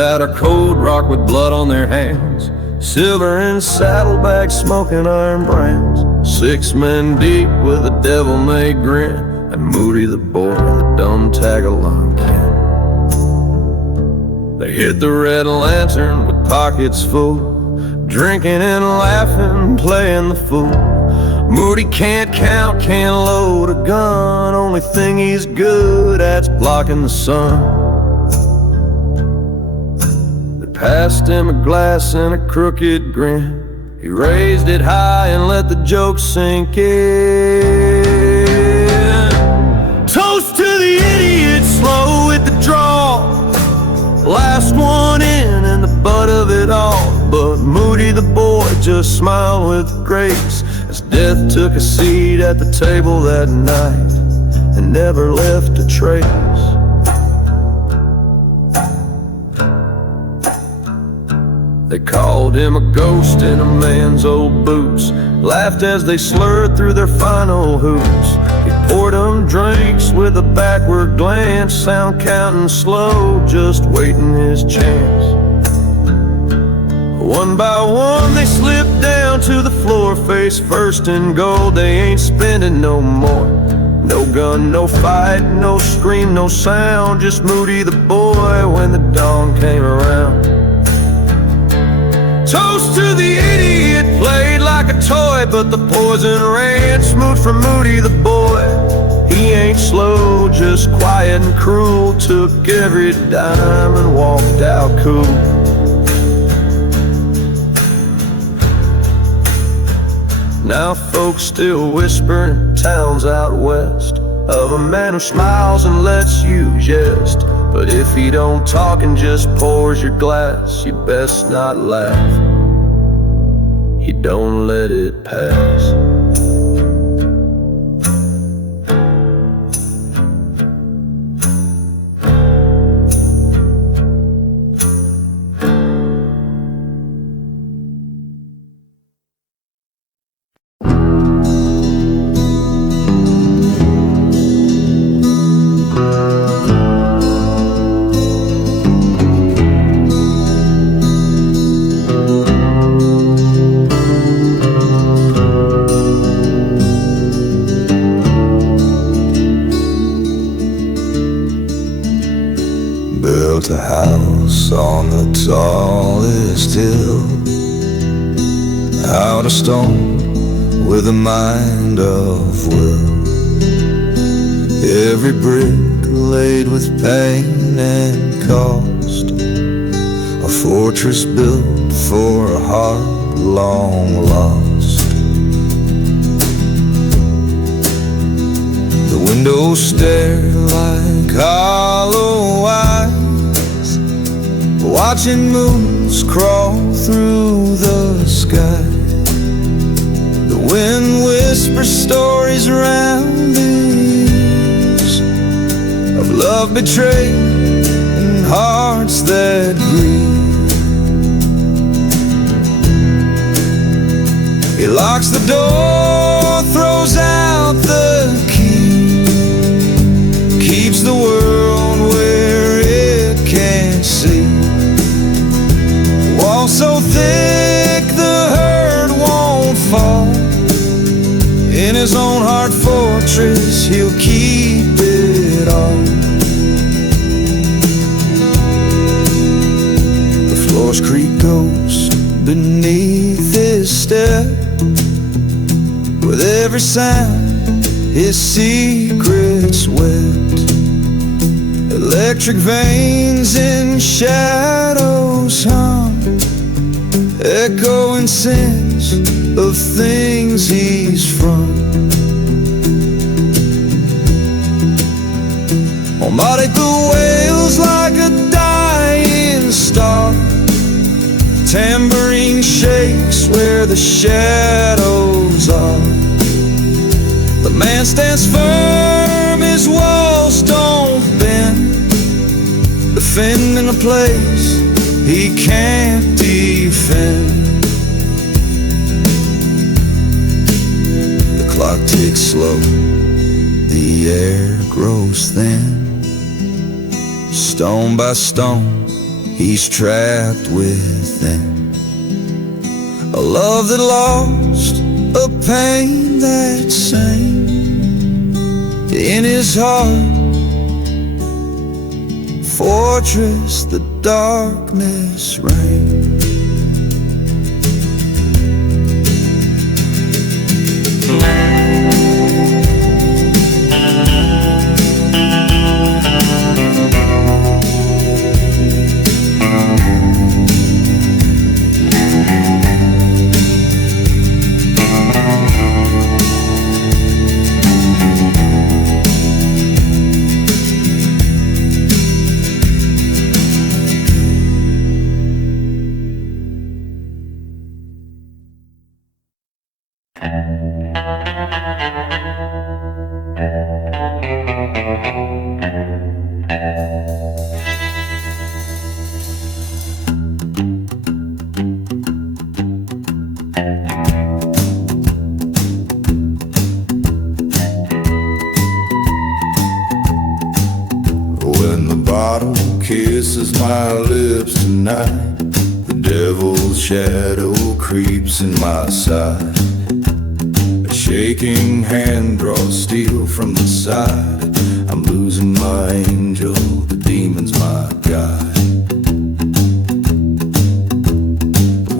out our cold rock with blood on their hands, silver and saddlebags smoking iron brands, 6 men deep with a devil-may grin, and Moody the Boy, the dumb tag-along kin. They hit the Red Lantern with pockets full, drinking and laughing, playing the fool. Moody can't count, can't load a gun, only thing he's good at's blocking the sun. They passed him a glass and a crooked grin. He raised it high and let the joke sink in. Toast to the idiot, slow with the draw, last one in and the butt of it all. But Moody the Boy just smiled with grace as death took a seat at the table that night and never left a trace. They called him a ghost in a man's old boots, laughed as they slurred through their final hoops. He poured them drinks with a backward glance, sound counting slow, just waiting his chance. One by one they slipped down to the floor, face first in gold. They ain't spending no more. No gun, no fight, no scream, no sound, just Moody the Boy when the dawn came around. Toast to the idiot, played like a toy, but the poison ran smooth from Moody the Boy. He ain't slow, just quiet and cruel, took every dime and walked out cool. Now folks still whispering in towns out west of a man who smiles and lets you jest. But if he don't talk and just pours your glass, you best not laugh. He don't let it pass. Built a house on the tallest hill, out of stone with a mind of will. Every brick laid with pain and cost, a fortress built for a heart long lost. The windows stare like hollow eyes, watching moons crawl through the sky. The wind whispers stories around the ears of love betrayed and hearts that grieve. He locks the door, throws out the key, keeps the world where it can't see. Walls so thick the hurt won't fall. In his own heart fortress he'll keep it all. The floors creak ghost beneath his step. With every sound his secrets wept. Electric veins in shadows hum, echoing sins of things he's from. Monica wails like a dying star, tambourine shakes where the shadows are. The man stands firm, his walls don't bend, defending a place he can't defend. The clock ticks slow, the air grows thin. Stone by stone he's trapped within. A love that lost, a pain that sank in his heart. Fortress, the darkness reigns. When the bottle kisses my lips tonight, the devil's shadow creeps in my side. A shaking hand draws steel from the side. I'm losing my angel, the demon's my guide.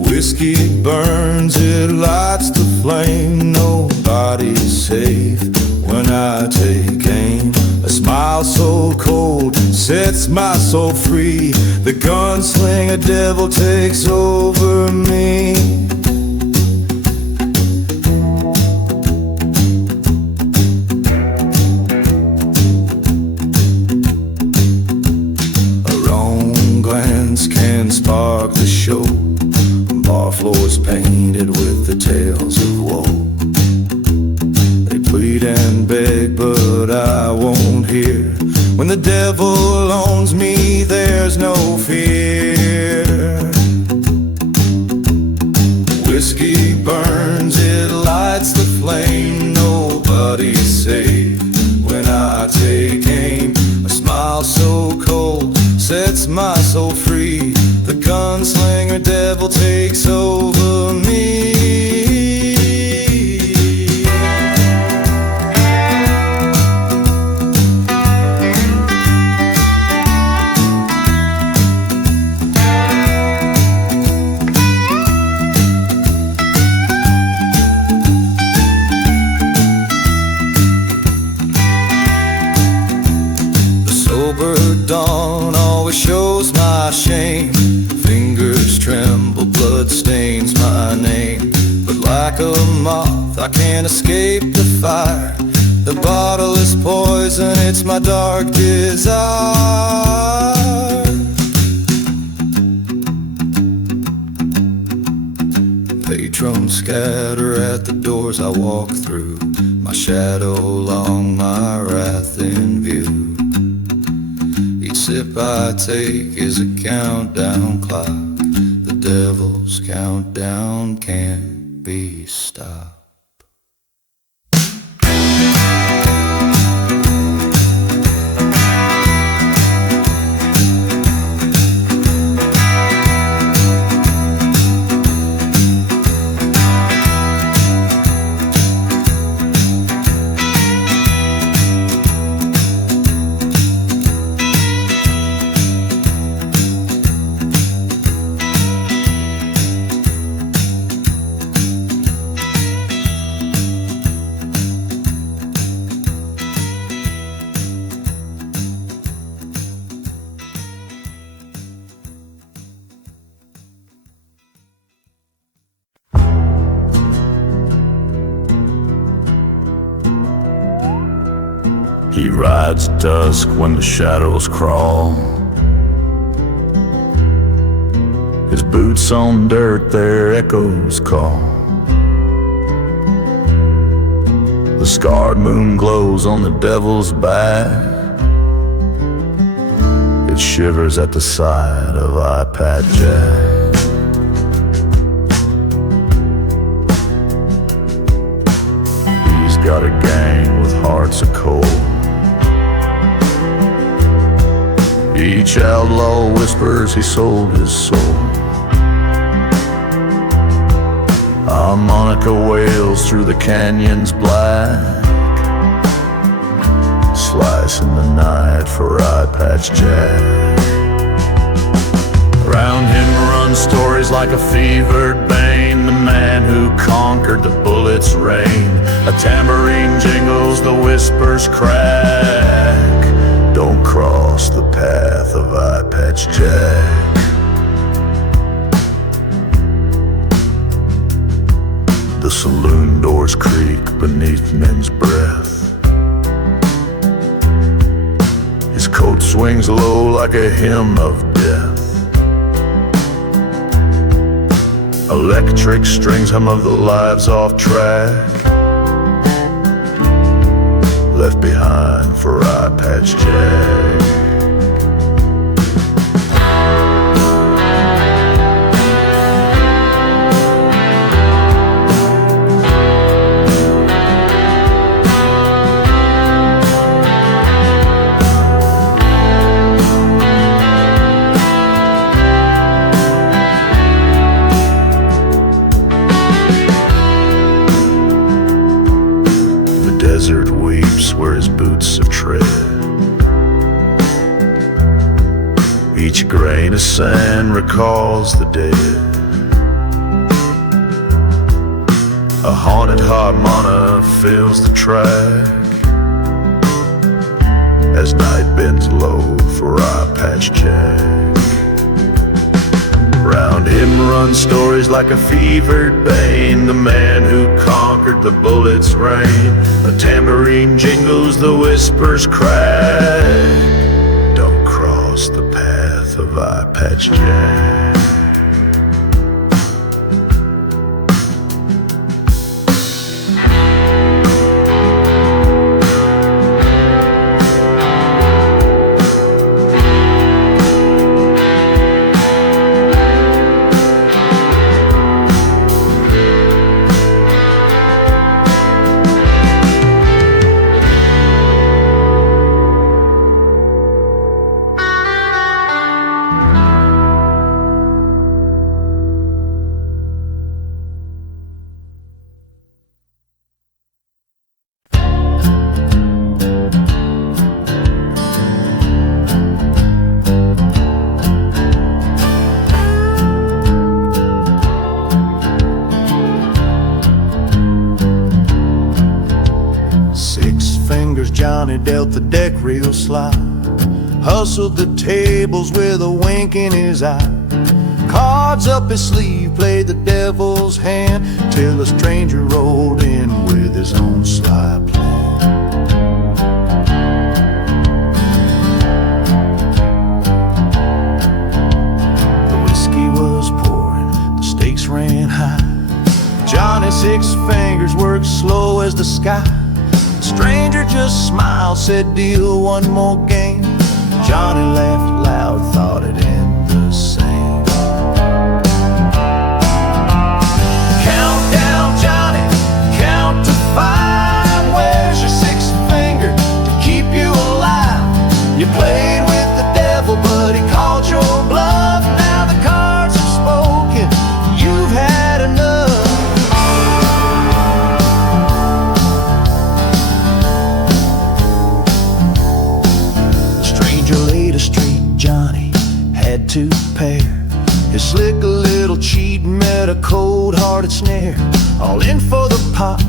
Whiskey burns, it lights the flame. Nobody's safe when I take aim. A smile so cold sets my soul free. The gunslinger devil takes over me. A wrong glance can spark the show. Bar floors painted with the tales of woe. They plead and beg, but I won't hear. When the devil owns me, there's no fear. Whiskey burns, it lights the flame. Nobody's safe when I take aim. A smile so cold sets my soul free. The gunslinger devil takes over me. The sober dawn always shows my shame. Fingers tremble, blood stains my name. But like a moth, I can't escape the fire. The bottle is poison, it's my dark desire. Patrons scatter at the doors I walk through. My shadow along my wrath in view. Each sip I take is a countdown clock. The devil's countdown can't be stopped. He rides at dusk when the shadows crawl. His boots on dirt, their echoes call. The scarred moon glows on the devil's back. It shivers at the sight of iPad Jack. He's got a gang with hearts of coal. Each outlaw whispers he sold his soul. Harmonica wails through the canyons black, slicing the night for eye patch Jack. Around him run stories like a fevered bane, the man who conquered the bullet's rain. A tambourine jingles, the whispers crack. Don't cross the path of eye patch Jack. The saloon doors creak beneath men's breath. His coat swings low like a hymn of death. Electric strings hum of the lives off track, left behind for eye patch Jack. Desert weeps where his boots have tread. Each grain of sand recalls the dead. A haunted harmonica fills the track as night bends low for eye patch Jack. Round him run stories like a fevered bane, the man who conquered the bullet's rain. A tambourine jingles, the whispers crack. Don't cross the path of eye patch Jack. Johnny dealt the deck real sly, hustled the tables with a wink in his eye. Cards up his sleeve, played the devil's hand, till a stranger rolled in with his own sly plan. The whiskey was pouring, the stakes ran high. Johnny's 6 fingers worked slow as the sky. Stranger just smiled, said deal one more game. Johnny laughed loud, thought it'd end the same. Count down, Johnny, count to 5. Where's your 6th finger to keep you alive? You played with the devil, but he called your bluff. Now the cards have spoken, you've had enough. Laid a street Johnny had to pair. His slick little cheat met a cold-hearted snare. All in for the pot,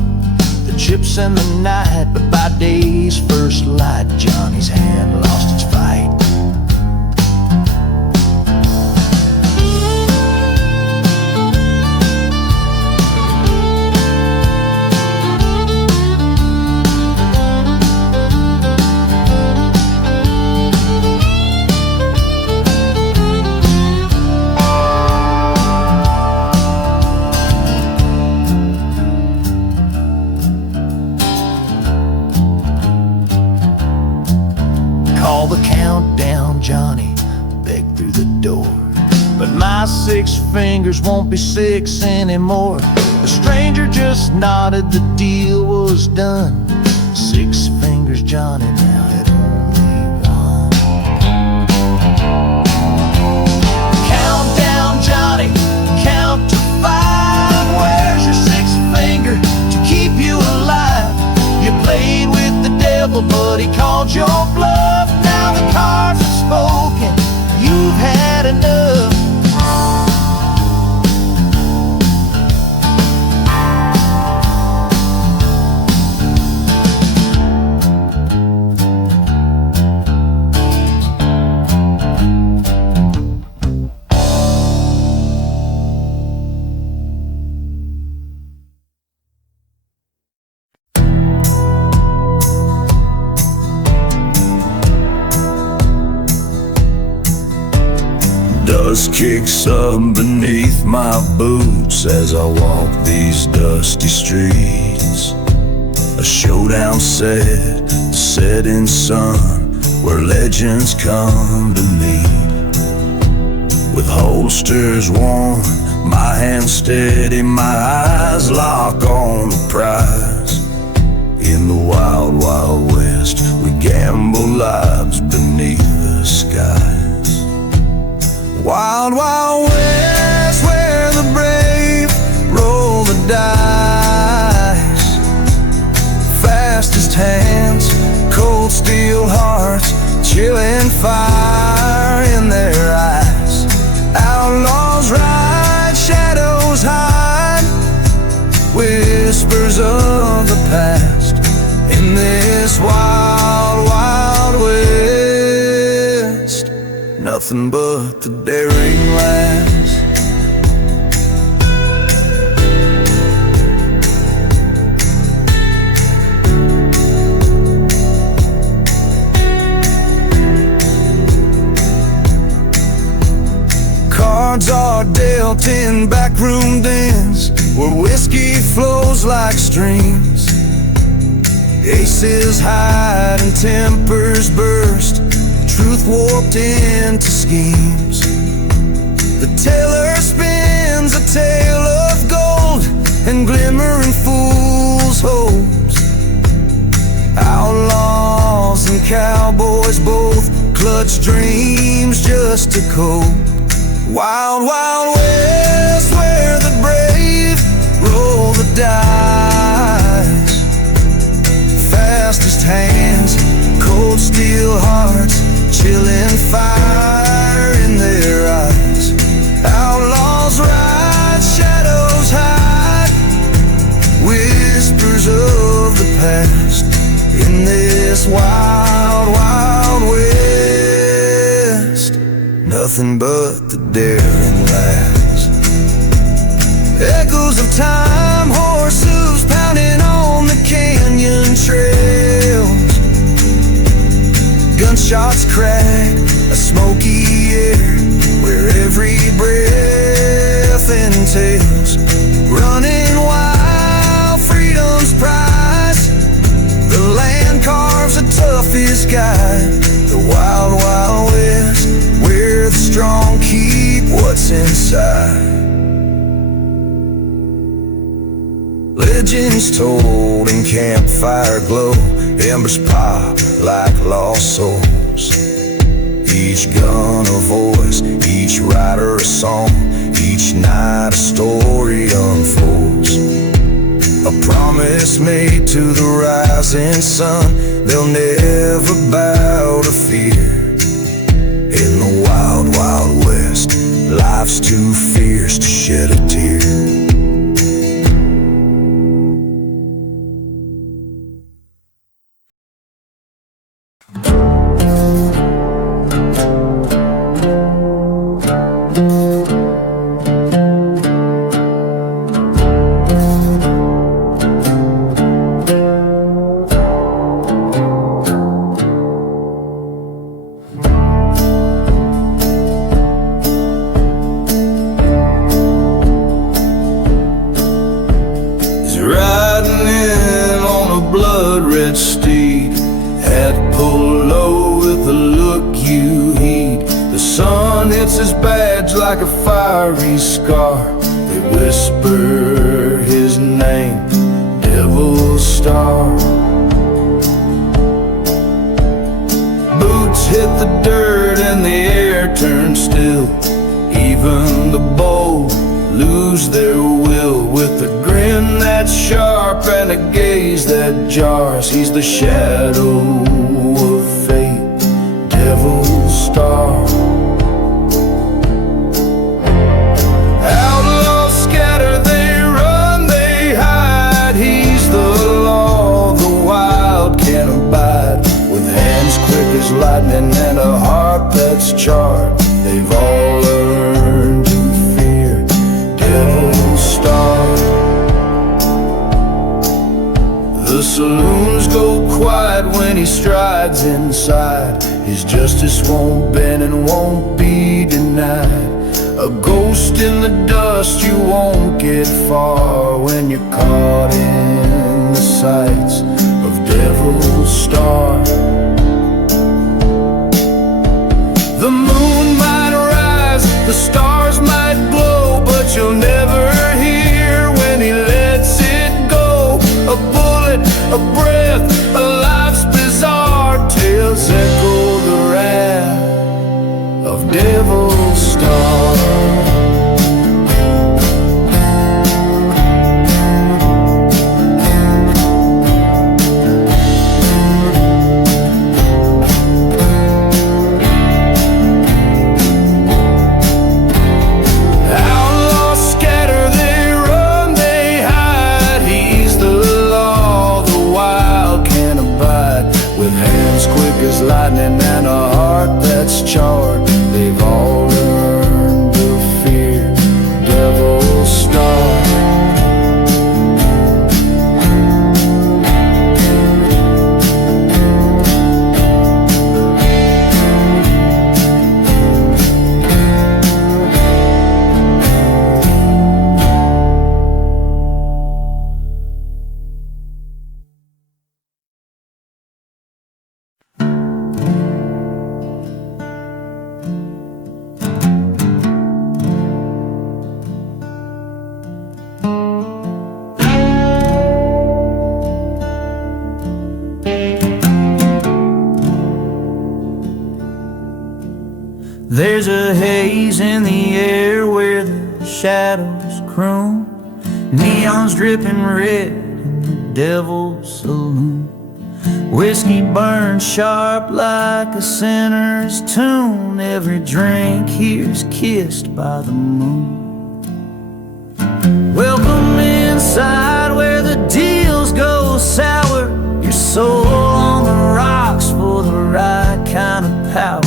the chips and the night. But by day's first light, Johnny's hand lost its fight. Call the countdown, Johnny begged through the door. But my 6 fingers won't be 6 anymore. The stranger just nodded, the deal was done. 6 fingers, Johnny now had only one. trouble, but he called your bluff. Now the cards are spoken, you've had enough. Dust kicks up beneath my boots as I walk these dusty streets. A showdown set, the setting sun, where legends come to meet. With holsters worn, my hands steady, my eyes lock on the prize. In the wild, wild west, we gamble lives beneath the skies. Wild, wild west, where the brave roll the dice. Fastest hands, cold steel hearts, chilling fire in their eyes. Outlaws ride, shadows hide, whispers of the past. In this wild, wild west, nothing but the daring last. Cards are dealt in backroom dens, where whiskey flows like streams. Aces hide and tempers burst, truth warped into schemes. The teller spins a tale of gold and glimmering fools' hopes. Outlaws and cowboys both clutch dreams just to cope. Wild, wild west, where the brave roll the dice. Fastest hands, cold steel hearts, chilling fire in their eyes. Outlaws ride, shadows hide, whispers of the past. In this wild, wild west, nothing but the daring last. Echoes of time, horse hooves pounding on the canyon trails. Gunshots crack, a smoky air, where every breath entails running wild, freedom's prize. The land carves the toughest guide. The wild, wild west, where the strong keep what's inside. Legends told in campfire glow, embers pop like lost souls. Each gun a voice, each rider a song, each night a story unfolds. A promise made to the rising sun, they'll never bow to fear. In the wild, wild west, life's too fierce to shed a tear. Riding in on a blood-red steed, hat pulled low with the look you heed. The sun hits his badge like a fiery scar. They whisper his name, Devil's Star. Boots hit the dirt and the air turns still. Even the bow lose their will with a grin that's sharp and a gaze that jars. He's the shadow of fate, devil's star. Outlaws scatter, they run, they hide. He's the law, the wild can't abide. With hands quick as lightning and a heart that's charred, they've all learned to fear devil's star. The saloons go quiet when he strides inside. His justice won't bend and won't be denied. A ghost in the dust, you won't get far when you're caught in the sights of devil's star. The moon might rise, the stars might glow, but you'll never hear when he lets it go. A bullet, a breath, a life's bizarre tales echo the wrath of devil's star. Lightning and a heart that's charred, they've all learned to fear devil's star. There's a haze in the air where the shadows croon. Neon's dripping red in the devil's saloon. Whiskey burns sharp like a sinner's tune. Every drink here's kissed by the moon. Welcome inside where the deals go sour. Your soul on the rocks for the right kind of power.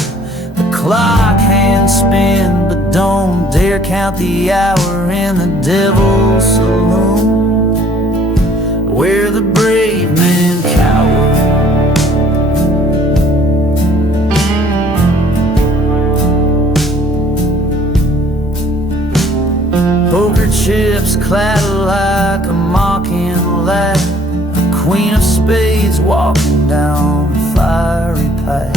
Clock hands spin, but don't dare count the hour in the devil's saloon, where the brave men cower. Poker chips clatter like a mocking laugh. A queen of spades walking down a fiery path.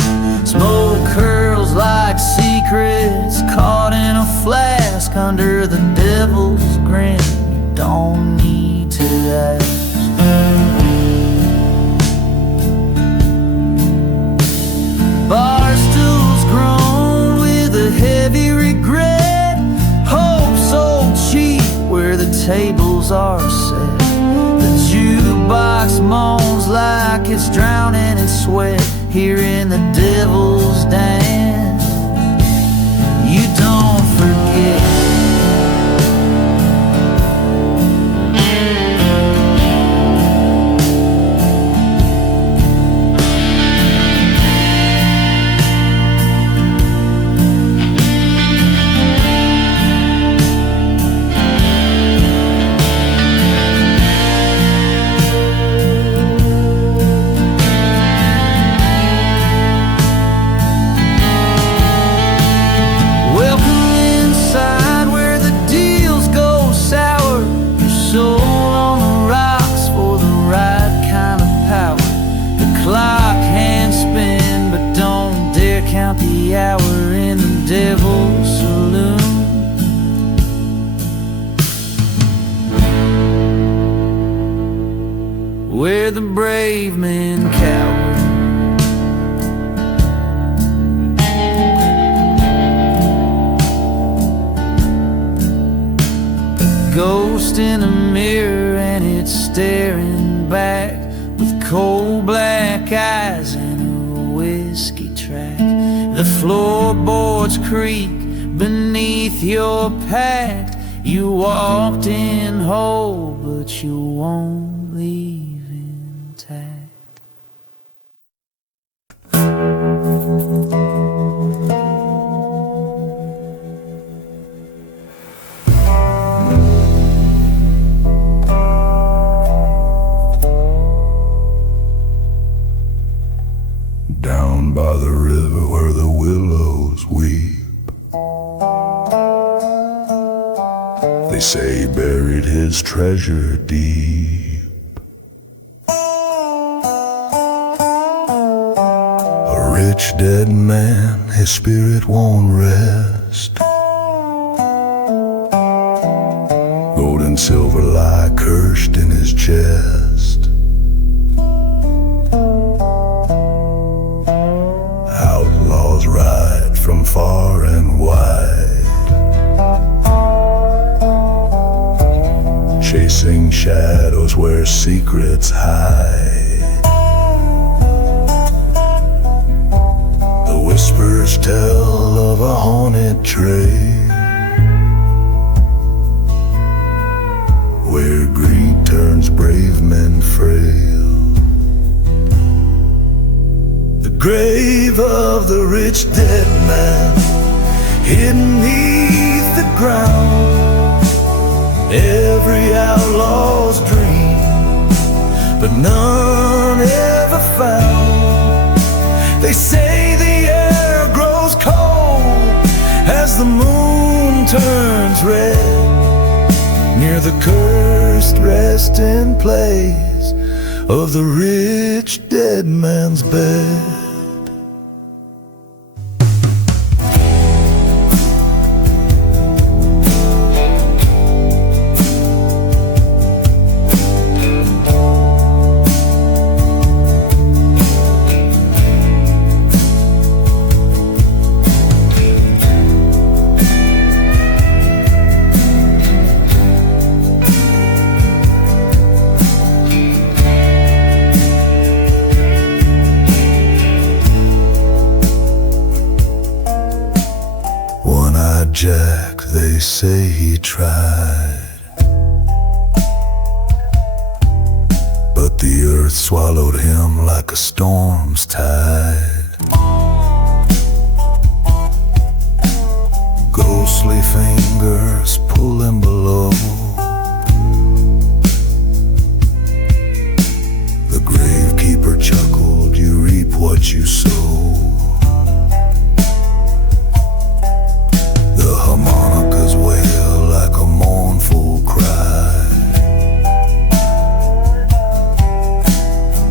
Smoke curls like secrets caught in a flask under the devil's grin. You don't need to ask. Bar stools groan with a heavy regret. Hope sold cheap where the tables are set. The jukebox moans like it's drowning in sweat. Here in the devil's dance, you don't forget. The hour in the devil's saloon, where the brave men cower. coal black eyes and a whiskey track. The floorboards creak beneath your pack. You walked in whole, but you won't leave intact. Down by the river where the willows weep, they say he buried his treasure deep. A rich dead man, his spirit won't rest. Gold and silver lie cursed in his chest. Outlaws ride from far and wide, chasing shadows where secrets hide. The whispers tell of a haunted trail, where greed turns brave men frail. The grave of the rich dead man, hidden beneath the ground. Every outlaw's dream, but none ever found. They say the air grows cold as the moon turns red, near the cursed resting place of the rich dead man's bed. Jack, they say he tried, but the earth swallowed him like a storm's tide. Ghostly fingers pull him below. The gravekeeper chuckled, you reap what you sow. The harmonicas wail like a mournful cry,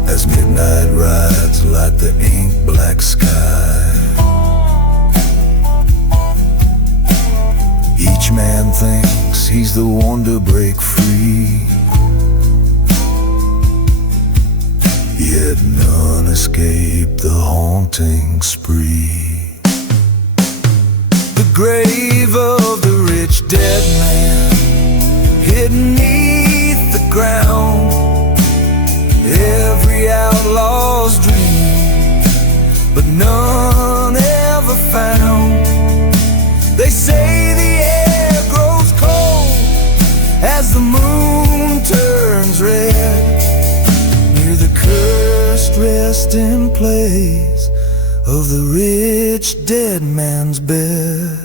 as midnight rides like the ink black sky. Each man thinks he's the one to break free, yet none escape the haunting spree. The grave of the rich dead man, hidden beneath the ground. Every outlaw's dream, but none ever found. They say the air grows cold as the moon turns red, near the cursed resting place of the rich dead man's bed.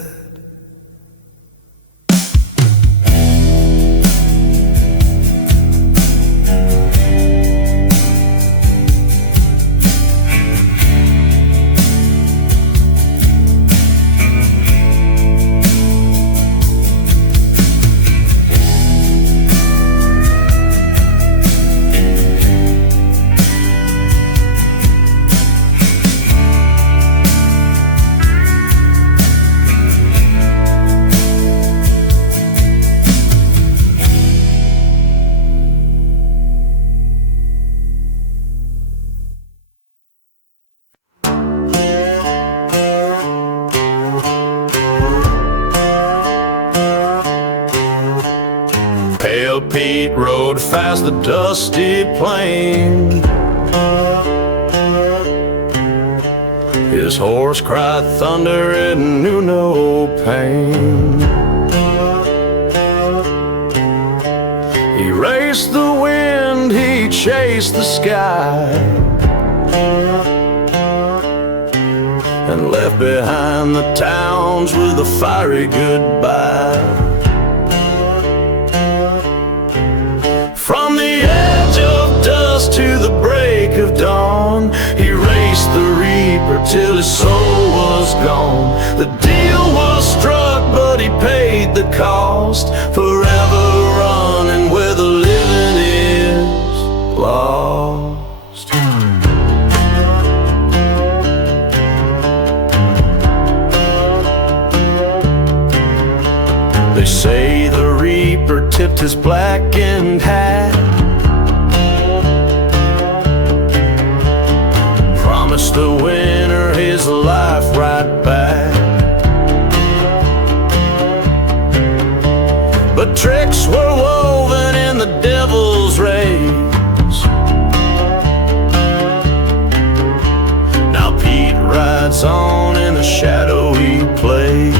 Pale Pete rode fast the dusty plain, His horse cried thunder and knew no pain. He raced the wind, he chased the sky, and left behind the towns with a fiery goodbye. From the edge of dusk to the break of dawn, he raced the reaper till his soul was gone. The deal was struck, but he paid the cost, forever running where the living is lost. They say the reaper tipped his blackened hat, promised the winner his life right back. But tricks were woven in the devil's rays. Now Pete rides on in a shadowy place.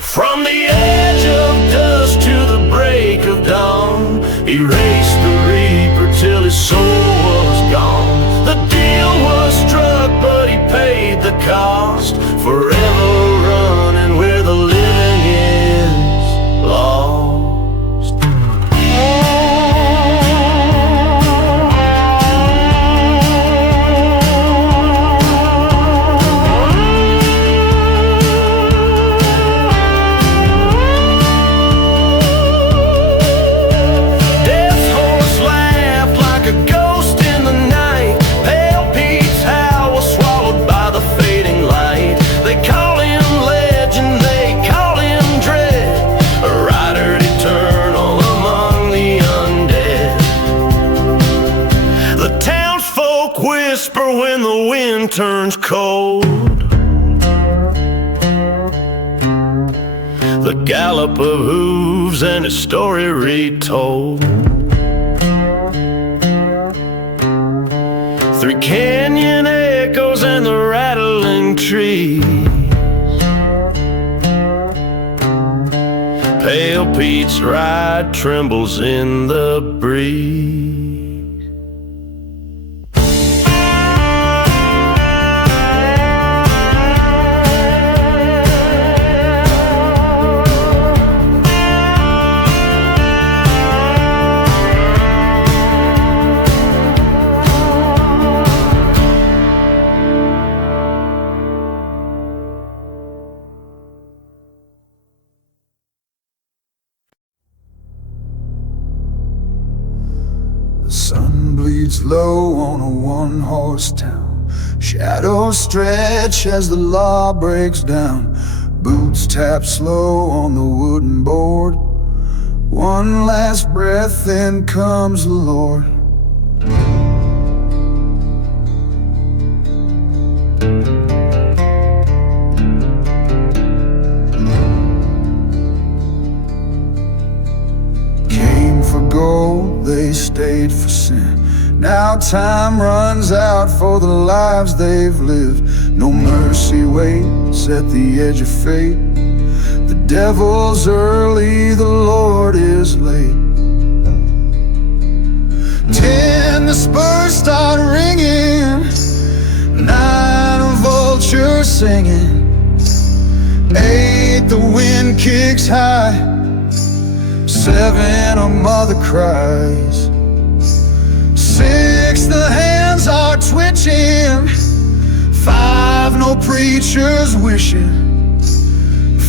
From the edge of dusk to the break of dawn, he raced the reaper till his soul was gone. The deal was struck, but he paid the cost, forever running where the living is lost. When the wind turns cold, the gallop of hooves and his story retold. Through canyon echoes and the rattling trees, Pale Pete's ride trembles in the breeze. The sun bleeds low on a one-horse town. Shadows stretch as the law breaks down. Boots tap slow on the wooden board. One last breath, then comes the Lord. Came for gold, they stayed for sin. Now time runs out for the lives they've lived. No mercy waits at the edge of fate. The devil's early, the Lord is late. 10, the spurs start ringing. 9, a vulture singing. 8, the wind kicks high. 7, a mother cries. 6, the hands are twitching. 5, no preachers wishing.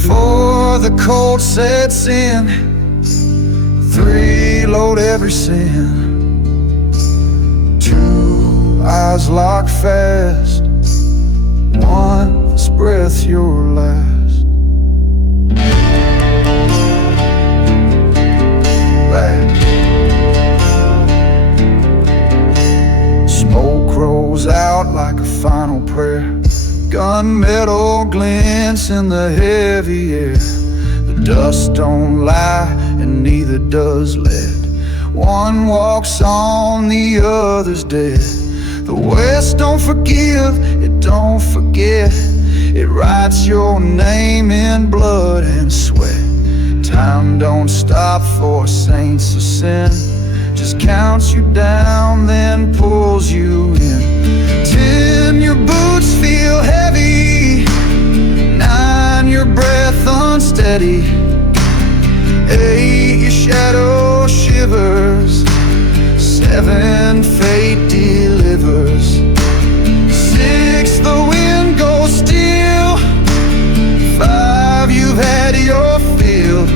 4, the cold sets in. 3, load every sin. 2, eyes lock fast. 1, this breath your last. Smoke rolls out like a final prayer. Gunmetal glints in the heavy air. The dust don't lie and neither does lead. One walks on, the other's dead. The West don't forgive, it don't forget. It writes your name in blood and sweat. Time don't stop for saints of sin, just counts you down, then pulls you in. 10, your boots feel heavy. 9, your breath unsteady. 8, your shadow shivers. 7, fate delivers. 6, the wind goes still. 5, you've had your fill.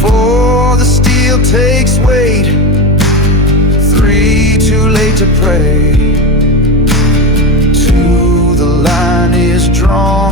4, the steel takes weight. 3, too late to pray. 2, the line is drawn.